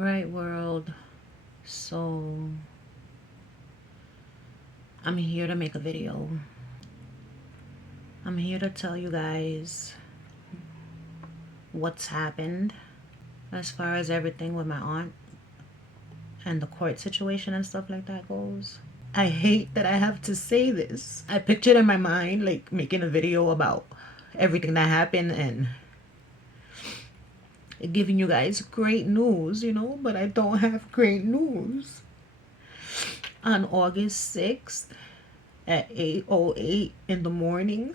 Right, world. So I'm here to make a video. I'm here to tell you guys what's happened as far as everything with my aunt and the court situation and stuff like that goes. I hate that I have to say this. I pictured in my mind like making a video about everything that happened and giving you guys great news, but I don't have great news. On August 6th at 8:08 in the morning,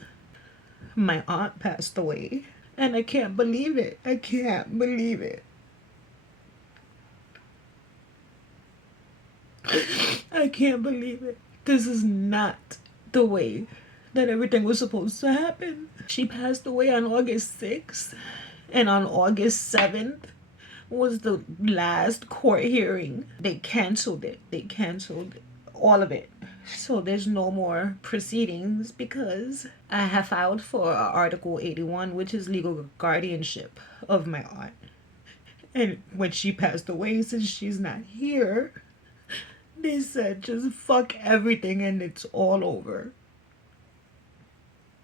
my aunt passed away. And I can't believe it. I can't believe it. I can't believe it. This is not the way that everything was supposed to happen. She passed away on August 6th, and on August 7th was the last court hearing. They canceled it. They canceled all of it. So there's no more proceedings because I have filed for Article 81, which is legal guardianship of my aunt. And when she passed away, since she's not here, they said just fuck everything and it's all over.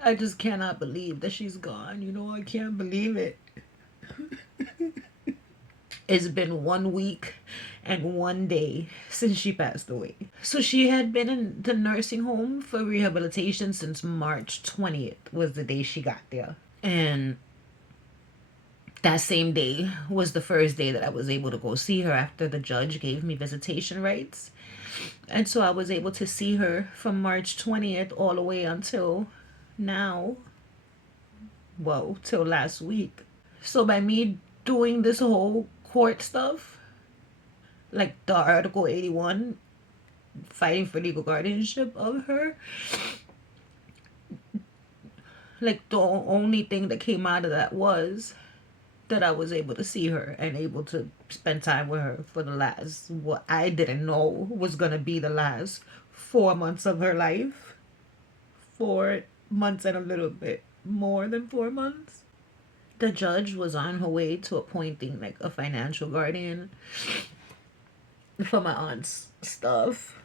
I just cannot believe that she's gone. I can't believe it. It's been 1 week and 1 day since she passed away. So she had been in the nursing home for rehabilitation since March 20th was the day she got there. And that same day was the first day that I was able to go see her after the judge gave me visitation rights. And so I was able to see her from March 20th all the way until now. Well, till last week. So by me doing this whole court stuff, like the Article 81, fighting for legal guardianship of her, like the only thing that came out of that was that I was able to see her and able to spend time with her for the last, what I didn't know was going to be the last 4 months of her life. 4 months and a little bit more than 4 months. The judge was on her way to appointing like a financial guardian for my aunt's stuff.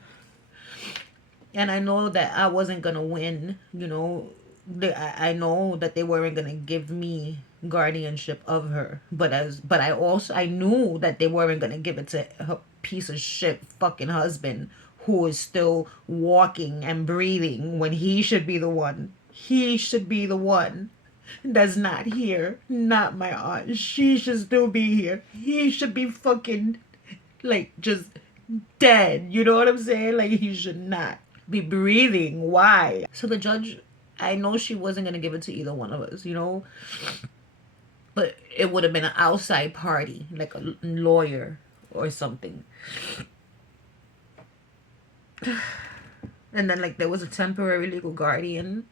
And I know that I wasn't going to win, I know that they weren't going to give me guardianship of her, but I knew that they weren't going to give it to her piece of shit fucking husband who is still walking and breathing when he should be the one that's not here. Not my aunt. She should still be here. He should be fucking like just dead. You know what I'm saying? Like he should not be breathing. Why? So the judge, I know she wasn't gonna give it to either one of us, but it would have been an outside party, like a lawyer or something. And then like there was a temporary legal guardian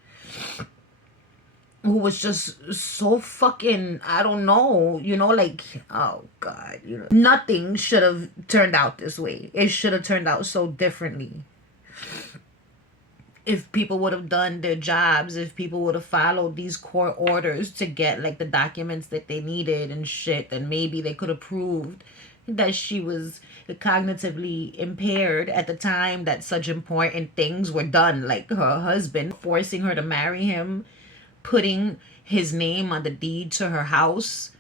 who was just so fucking, I don't know, like, oh God, nothing should have turned out this way. It should have turned out so differently. If people would have done their jobs, if people would have followed these court orders to get like the documents that they needed and shit, then maybe they could have proved that she was cognitively impaired at the time that such important things were done, like her husband forcing her to marry him, putting his name on the deed to her house.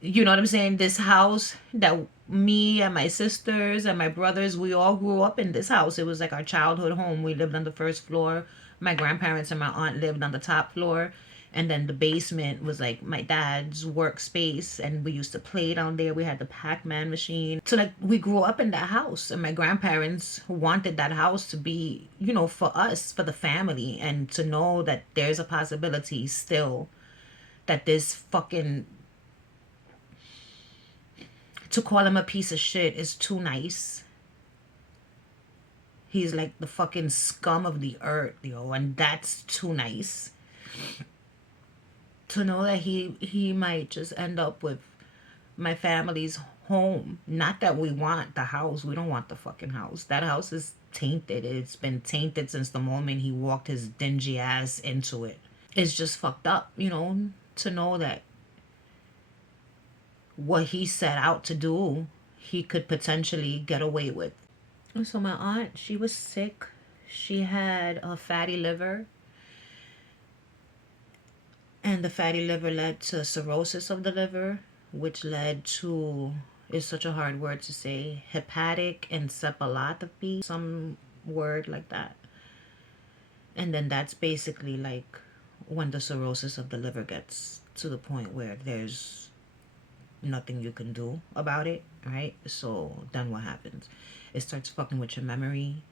You know what I'm saying? This house that me and my sisters and my brothers, we all grew up in this house. It was like our childhood home. We lived on the first floor. My grandparents and my aunt lived on the top floor. And then the basement was like my dad's workspace, and we used to play down there. We had the Pac-Man machine. So like we grew up in that house, and my grandparents wanted that house to be, for us, for the family, and to know that there's a possibility still that this fucking, to call him a piece of shit is too nice. He's like the fucking scum of the earth, and that's too nice. To know that he might just end up with my family's home. Not that we want the house. We don't want the fucking house. That house is tainted. It's been tainted since the moment he walked his dingy ass into it. It's just fucked up, to know that what he set out to do, he could potentially get away with. So my aunt, she was sick. She had a fatty liver, and the fatty liver led to cirrhosis of the liver, which led to, is such a hard word to say, hepatic encephalopathy, some word like that. And then that's basically like when the cirrhosis of the liver gets to the point where there's nothing you can do about it, right? So then what happens? It starts fucking with your memory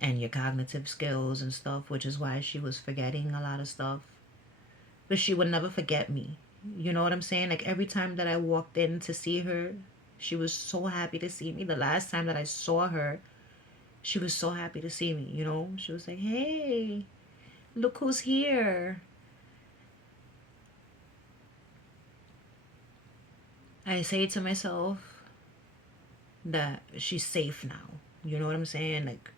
and your cognitive skills and stuff, which is why she was forgetting a lot of stuff. But she would never forget me. You know what I'm saying? Like every time that I walked in to see her, she was so happy to see me. The last time that I saw her, she was so happy to see me, you know? She was like, hey, look who's here. I say to myself that she's safe now. You know what I'm saying? Like,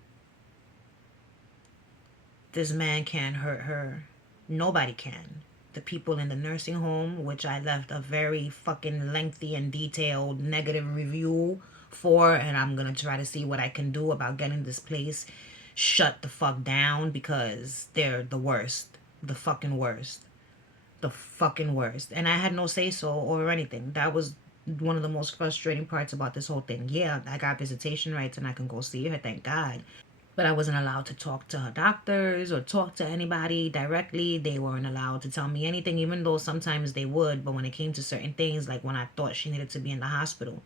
this man can't hurt her. Nobody can. The people in the nursing home, which I left a very fucking lengthy and detailed negative review for, and I'm gonna try to see what I can do about getting this place shut the fuck down, because they're the worst. The fucking worst. The fucking worst. And I had no say so or anything. That was one of the most frustrating parts about this whole thing. Yeah, I got visitation rights and I can go see her, thank God. But I wasn't allowed to talk to her doctors or talk to anybody directly. They weren't allowed to tell me anything, even though sometimes they would. But when it came to certain things, like when I thought she needed to be in the hospital,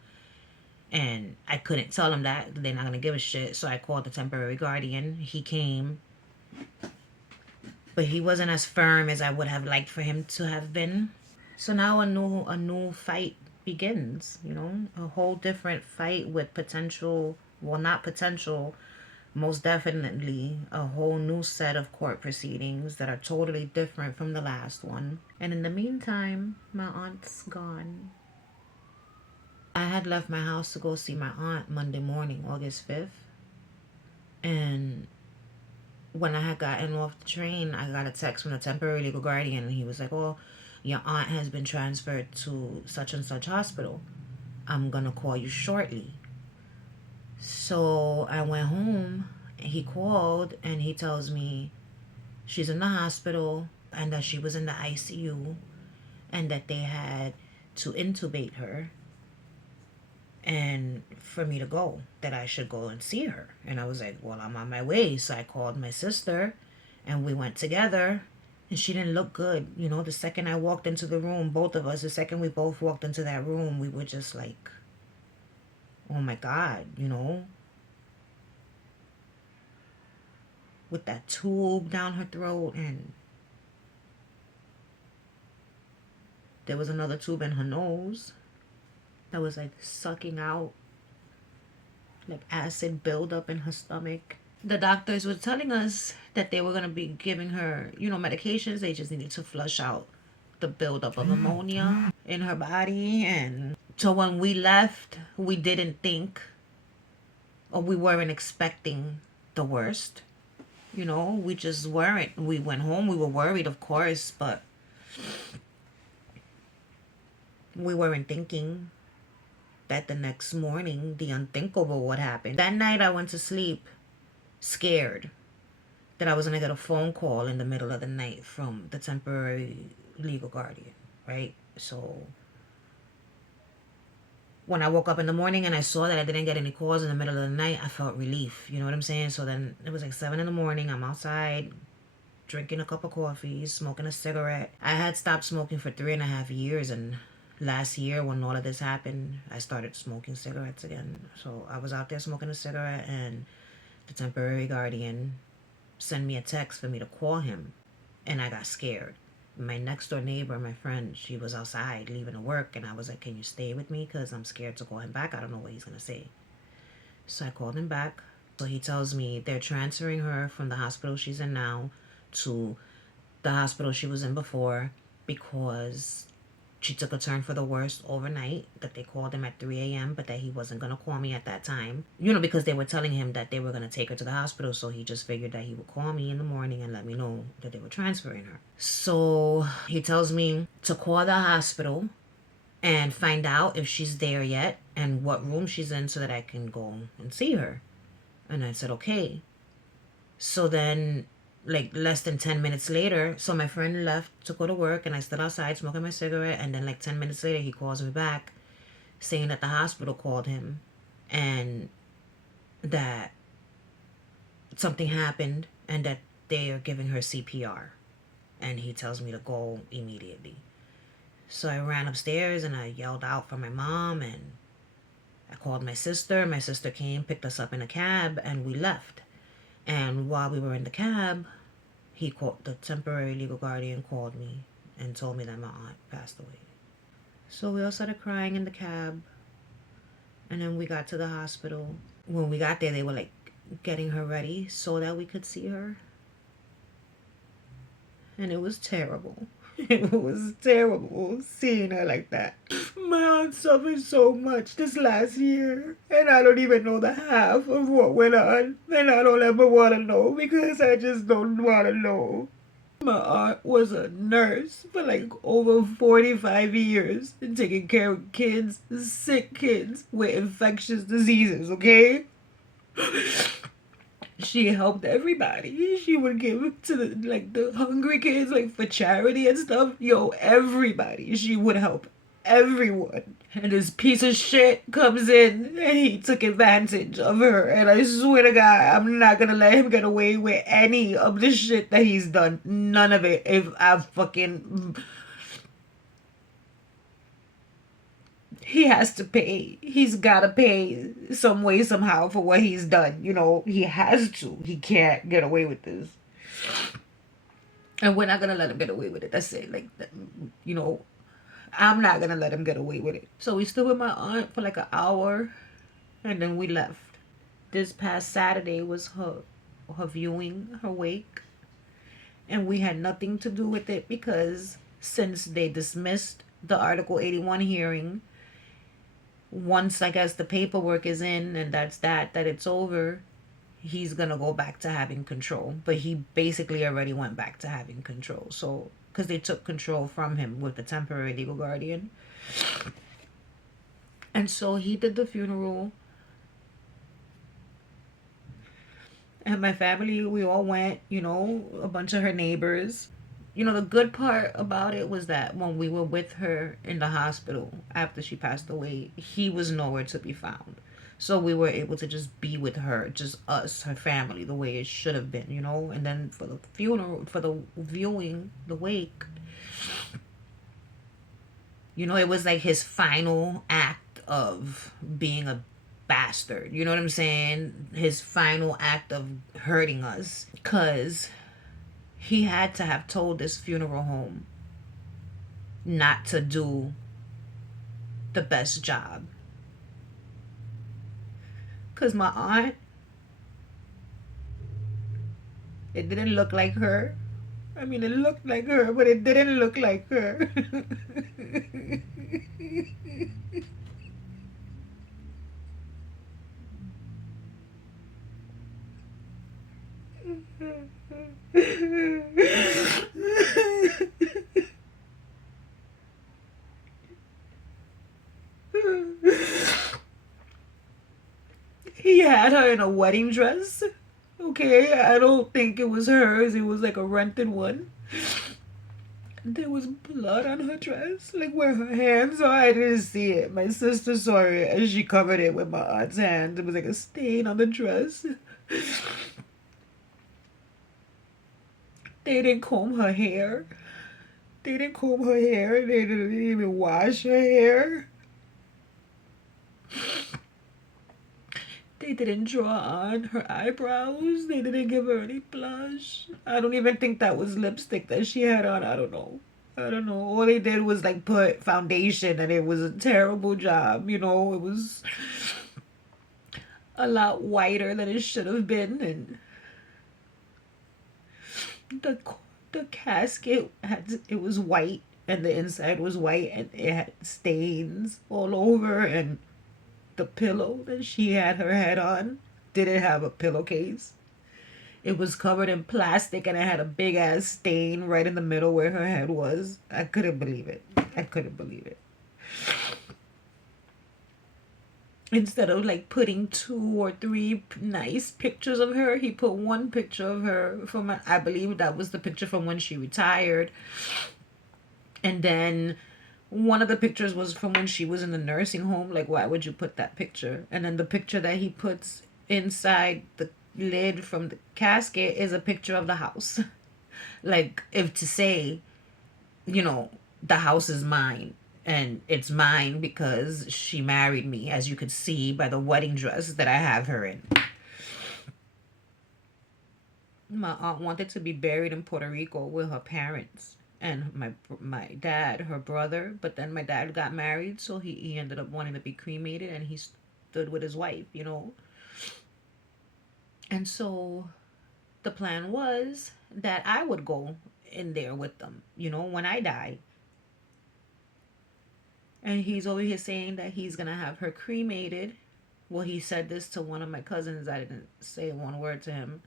and I couldn't tell them that, they're not going to give a shit. So I called the temporary guardian. He came, but he wasn't as firm as I would have liked for him to have been. So now a new fight begins, you know, a whole different fight with potential, well, not potential, most definitely a whole new set of court proceedings that are totally different from the last one. And in the meantime, my aunt's gone. I had left my house to go see my aunt Monday morning, August 5th. And when I had gotten off the train, I got a text from the temporary legal guardian, and he was like, oh, your aunt has been transferred to such and such hospital. I'm going to call you shortly. So I went home. He called and he tells me she's in the hospital and that she was in the ICU and that they had to intubate her, and for me to go, that I should go and see her. And I was like, well, I'm on my way. So I called my sister and we went together, and she didn't look good. You know, the second I walked into the room, both of us, the second we both walked into that room, we were just like, oh my God, you know, with that tube down her throat, and there was another tube in her nose that was like sucking out like acid buildup in her stomach. The doctors were telling us that they were going to be giving her, you know, medications. They just needed to flush out the buildup of ammonia in her body. And so when we left, we didn't think, or we weren't expecting the worst. You know, we just weren't. We went home. We were worried, of course, but we weren't thinking that the next morning the unthinkable would happen. That night I went to sleep scared that I was going to get a phone call in the middle of the night from the temporary legal guardian, right? So when I woke up in the morning and I saw that I didn't get any calls in the middle of the night, I felt relief. You know what I'm saying? So then it was like 7 in the morning. I'm outside drinking a cup of coffee, smoking a cigarette. I had stopped smoking for 3.5 years, and last year when all of this happened, I started smoking cigarettes again. So I was out there smoking a cigarette, and the temporary guardian sent me a text for me to call him, and I got scared. My next door neighbor, my friend, she was outside leaving to work, and I was like, can you stay with me, because I'm scared to call him back. I don't know what he's gonna say. So I called him back. So he tells me they're transferring her from the hospital she's in now to the hospital she was in before, because she took a turn for the worst overnight, that they called him at 3 a.m., but that he wasn't going to call me at that time. You know, because they were telling him that they were going to take her to the hospital, so he just figured that he would call me in the morning and let me know that they were transferring her. So he tells me to call the hospital and find out if she's there yet, and what room she's in so that I can go and see her. And I said, okay. So then, like, less than 10 minutes later, so my friend left to go to work, and I stood outside smoking my cigarette. And then, like, 10 minutes later, he calls me back saying that the hospital called him and that something happened and that they are giving her CPR. And he tells me to go immediately. So I ran upstairs and I yelled out for my mom, and I called my sister. My sister came, picked us up in a cab, and we left. And while we were in the cab, the temporary legal guardian called me and told me that my aunt passed away. So we all started crying in the cab, and then we got to the hospital. When we got there, they were like getting her ready so that we could see her. And it was terrible. It was terrible seeing her like that. My aunt suffered so much this last year, and I don't even know the half of what went on. And I don't ever want to know because I just don't want to know. My aunt was a nurse for like over 45 years, taking care of kids, sick kids with infectious diseases, okay? She helped everybody. She would give to the hungry kids, like for charity and stuff. Yo, everybody. She would help everyone. And this piece of shit comes in and he took advantage of her. And I swear to God, I'm not gonna let him get away with any of the shit that he's done. None of it. If I fucking, he has to pay. He's gotta pay some way, somehow for what he's done. You know, he has to. He can't get away with this. And we're not gonna let him get away with it. That's it. Like, you know, I'm not gonna let him get away with it. So we stood with my aunt for like an hour, and then we left. This past Saturday was her viewing, her wake. And we had nothing to do with it because since they dismissed the Article 81 hearing, once I guess the paperwork is in and that it's over, he's gonna go back to having control. But he basically already went back to having control. So because they took control from him with the temporary legal guardian. And so he did the funeral. And my family, we all went, you know, a bunch of her neighbors. You know, the good part about it was that when we were with her in the hospital after she passed away, he was nowhere to be found. So we were able to just be with her, just us, her family, the way it should have been, you know. And then for the funeral, for the viewing, the wake, you know, it was like his final act of being a bastard. You know what I'm saying? His final act of hurting us. Because he had to have told this funeral home not to do the best job. Because my aunt, it didn't look like her. I mean, it looked like her, but it didn't look like her. He had her in a wedding dress. Okay, I don't think it was hers. It was like a rented one. There was blood on her dress, like where her hands are. I didn't see it. My sister saw it and she covered it with my aunt's hand. It was like a stain on the dress. They didn't comb her hair. They didn't comb her hair. They didn't even wash her hair. They didn't draw on her eyebrows. They didn't give her any blush. I don't even think that was lipstick that she had on. I don't know. All they did was like put foundation, and it was a terrible job. You know, it was a lot whiter than it should have been. And the casket it was white, and the inside was white, and it had stains all over. And the pillow that she had her head on didn't have a pillowcase. It was covered in plastic, and it had a big ass stain right in the middle where her head was. I couldn't believe it. I couldn't believe it. Instead of like putting 2 or 3 nice pictures of her, he put one picture of her from, I believe that was the picture from when she retired. And then one of the pictures was from when she was in the nursing home. Like, why would you put that picture? And then the picture that he puts inside the lid from the casket is a picture of the house. Like, if to say, you know, the house is mine. And it's mine because she married me, as you could see by the wedding dress that I have her in. My aunt wanted to be buried in Puerto Rico with her parents and my dad, her brother. But then my dad got married, so he ended up wanting to be cremated, and he stood with his wife, you know. And so the plan was that I would go in there with them, you know, when I die. And he's over here saying that he's gonna have her cremated. Well, he said this to one of my cousins. I didn't say one word to him,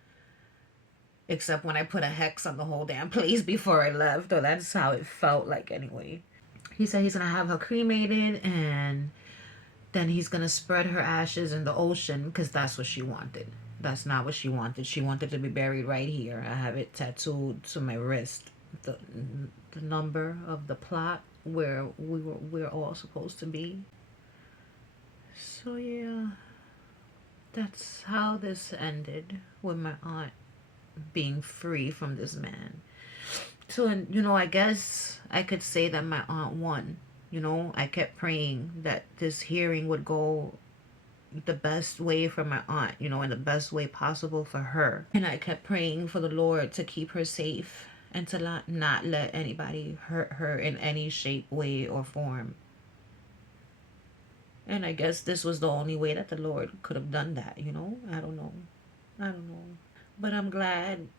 except when I put a hex on the whole damn place before I left. Or that's how it felt like anyway. He said he's gonna have her cremated, and then he's gonna spread her ashes in the ocean because that's what she wanted. That's not what she wanted. She wanted to be buried right here. I have it tattooed to my wrist. The the number of the plot where we're all supposed to be. So yeah, that's how this ended with my aunt being free from this man. So, you know, I guess I could say that my aunt won. You know, I kept praying that this hearing would go the best way for my aunt, you know, in the best way possible for her. And I kept praying for the Lord to keep her safe and to not let anybody hurt her in any shape, way, or form. And I guess this was the only way that the Lord could have done that, you know? I don't know. I don't know. But I'm glad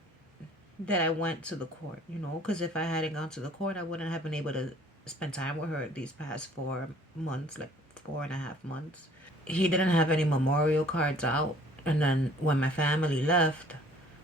that I went to the court, you know, because if I hadn't gone to the court, I wouldn't have been able to spend time with her these past 4 months, like 4.5 months. He didn't have any memorial cards out. And then when my family left,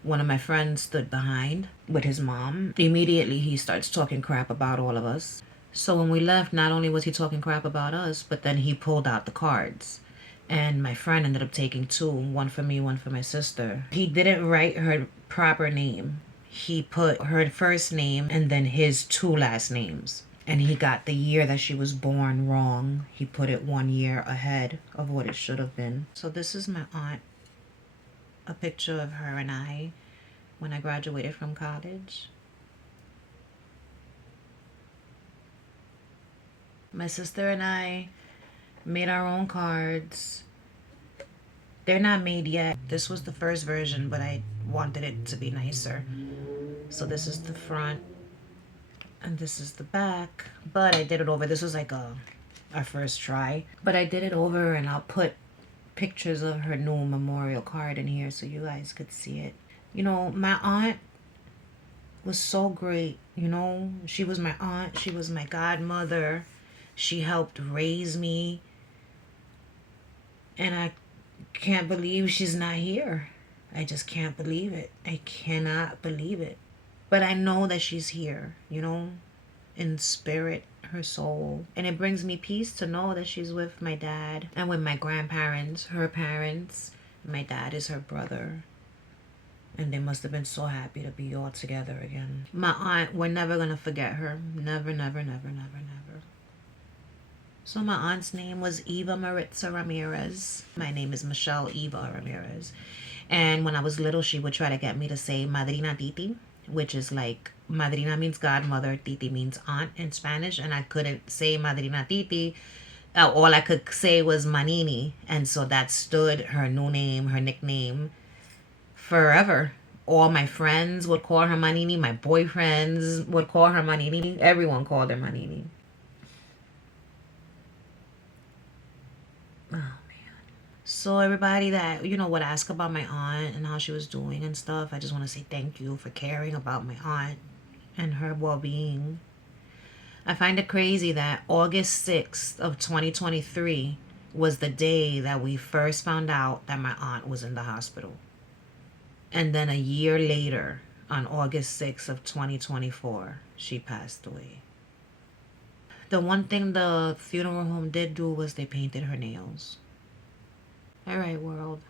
one of my friends stood behind with his mom. Immediately, he starts talking crap about all of us. So when we left, not only was he talking crap about us, but then he pulled out the cards. And my friend ended up taking two, one for me, one for my sister. He didn't write her proper name. He put her first name and then his 2 last names. And he got the year that she was born wrong. He put it 1 year ahead of what it should have been. So this is my aunt. A picture of her and I when I graduated from college. My sister and I made our own cards. They're not made yet. This was the first version, but I wanted it to be nicer. So this is the front and this is the back. But I did it over. This was like our first try. But I did it over, and I'll put pictures of her new memorial card in here so you guys could see it. You know, my aunt was so great. You know, she was my aunt. She was my godmother. She helped raise me. And I can't believe she's not here. I just can't believe it. I cannot believe it. But I know that she's here, you know, in spirit, her soul. And it brings me peace to know that she's with my dad and with my grandparents, her parents. My dad is her brother. And they must have been so happy to be all together again. My aunt, we're never going to forget her. Never, never, never, never, never. So my aunt's name was Eva Maritza Ramirez. My name is Michelle Eva Ramirez. And when I was little, she would try to get me to say Madrina Titi, which is like, Madrina means godmother, Titi means aunt in Spanish. And I couldn't say Madrina Titi. All I could say was Manini. And so that stood her new name, her nickname, forever. All my friends would call her Manini. My boyfriends would call her Manini. Everyone called her Manini. Oh man. So everybody that, you know, would ask about my aunt and how she was doing and stuff, I just want to say thank you for caring about my aunt and her well-being. I find it crazy that August 6th of 2023 was the day that we first found out that my aunt was in the hospital. And then a year later, on August 6th of 2024, she passed away. The one thing the funeral home did do was they painted her nails. All right, world.